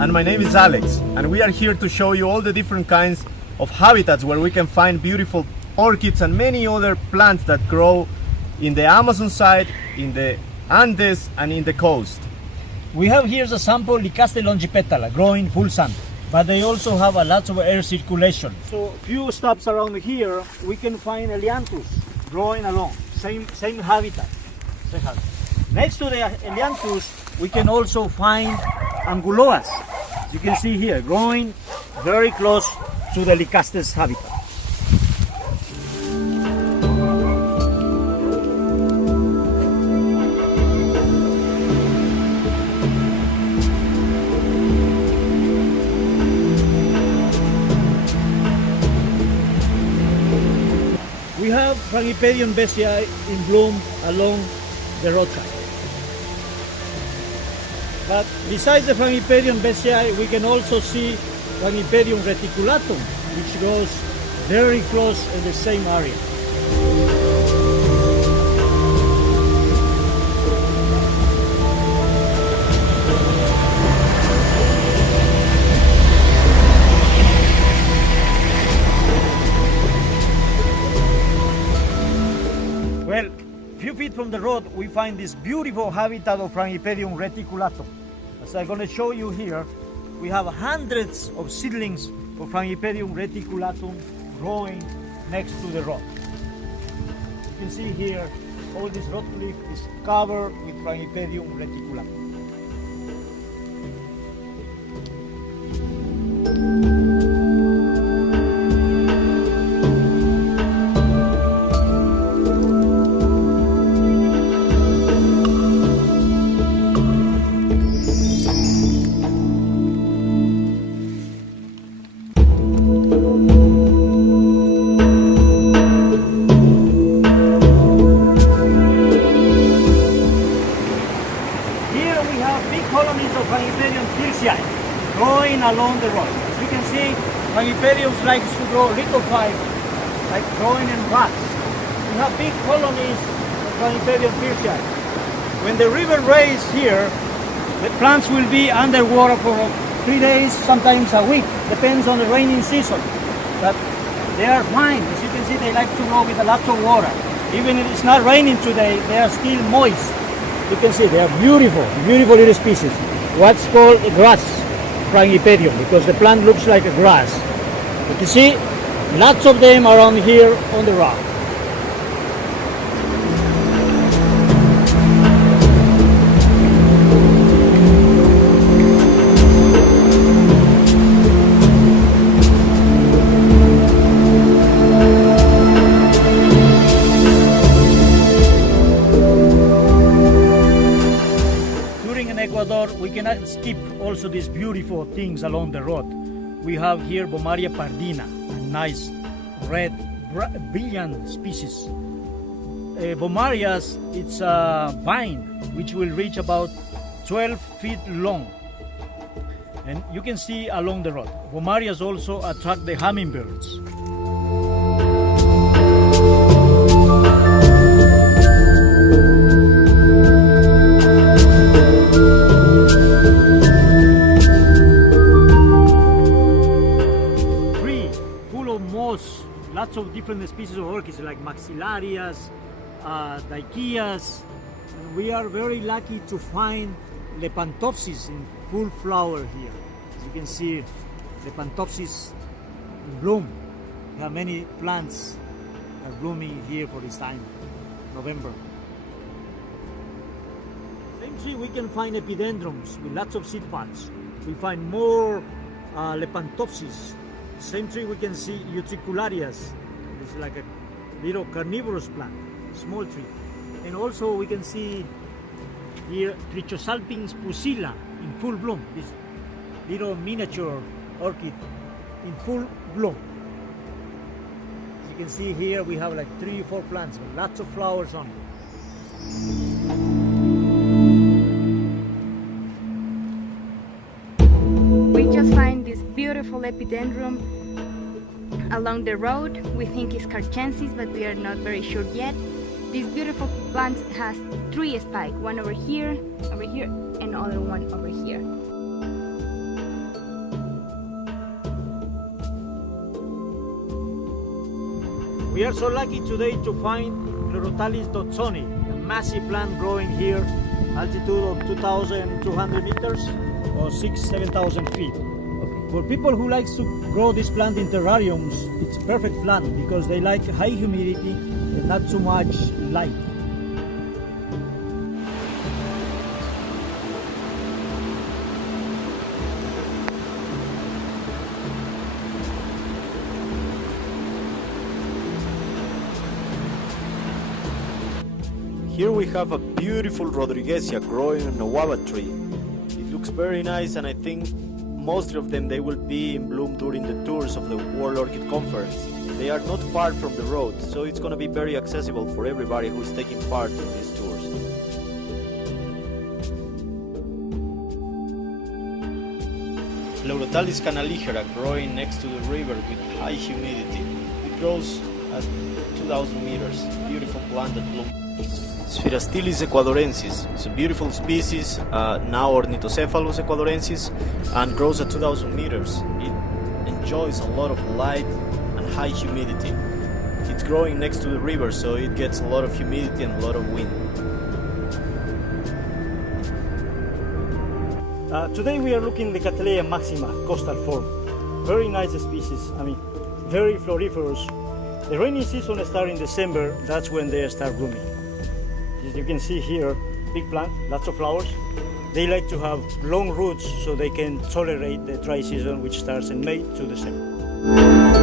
And my name is Alex, and we are here to show you all the different kinds of habitats where we can find beautiful orchids and many other plants that grow in the Amazon side, in the Andes, and in the coast. We have here the sample Lycaste longipetala growing full sun, but they also have a lot of air circulation. So few stops around here, we can find Elianthus growing along, same habitat. Next to the Elianthus, we can also find Anguloas. You can see here, growing very close to the Lycastes habitat. We have Frangipedium besseyi in bloom along the roadside. But besides the Frangipedium besseyi, we can also see Frangipedium reticulatum, which grows very close in the same area. Well, few feet from the road, we find this beautiful habitat of Frangipedium reticulatum. As I'm going to show you here, we have hundreds of seedlings of Frangipedium reticulatum growing next to the road. You can see here, all this road leaf is covered with Frangipedium reticulatum. Growing along the road. As you can see, Frangipediums likes to grow lithophile, like growing in rocks. We have big colonies of Frangipedium Piercii. When the river rains here, the plants will be underwater for 3 days, sometimes a week, depends on the raining season. But they are fine. As you can see, they like to grow with a lot of water. Even if it's not raining today, they are still moist. You can see they are beautiful, beautiful little species. What's called a grass Frangipedium, because the plant looks like a grass. But you see, lots of them around here on the rock. Ecuador, we cannot skip also these beautiful things along the road. We have here Bommaria pardina, a nice red, brilliant species. Bommarias, it's a vine which will reach about 12 feet long. And you can see along the road. Bommarias also attract the hummingbirds. Lots of different species of orchids like maxillarias, daikias. We are very lucky to find Lepantopsis in full flower here. As you can see, Lepantopsis in bloom. We have many plants are blooming here for this time, November. Same tree we can find epidendrums with lots of seed pods. We find more Lepantopsis. Same tree we can see Utricularias. It's like a little carnivorous plant, small tree. And also we can see here Trichosalpines pusilla in full bloom. This little miniature orchid in full bloom. As you can see here, we have like 3 or 4 plants with lots of flowers on it. We just find this beautiful epidendrum along the road. We think it's Carchensis, but we are not very sure yet. This beautiful plant has 3 spikes, one over here, and other one over here. We are so lucky today to find Chlorotalis dodsoni, a massive plant growing here, altitude of 2,200 meters or 7,000 feet. For people who like to grow this plant in terrariums, it's a perfect plant because they like high humidity and not too much light. Here we have a beautiful Rodriguesia growing on a guava tree. It looks very nice, and I think most of them they will be in bloom during the tours of the World Orchid Conference. They are not far from the road, so it's going to be very accessible for everybody who is taking part in these tours. Chlorotalis canalifera growing next to the river with high humidity. It grows at 2,000 meters. Beautiful plant that blooms. Sphaerostylis ecuadorensis. It's a beautiful species, now Ornithocephalus ecuadorensis, and grows at 2,000 meters. It enjoys a lot of light and high humidity. It's growing next to the river, so it gets a lot of humidity and a lot of wind. Today we are looking at the Cattleya maxima, coastal form. Very nice species, very floriferous. The rainy season starts in December, that's when they start blooming. As you can see here, big plant, lots of flowers. They like to have long roots so they can tolerate the dry season, which starts in May to December.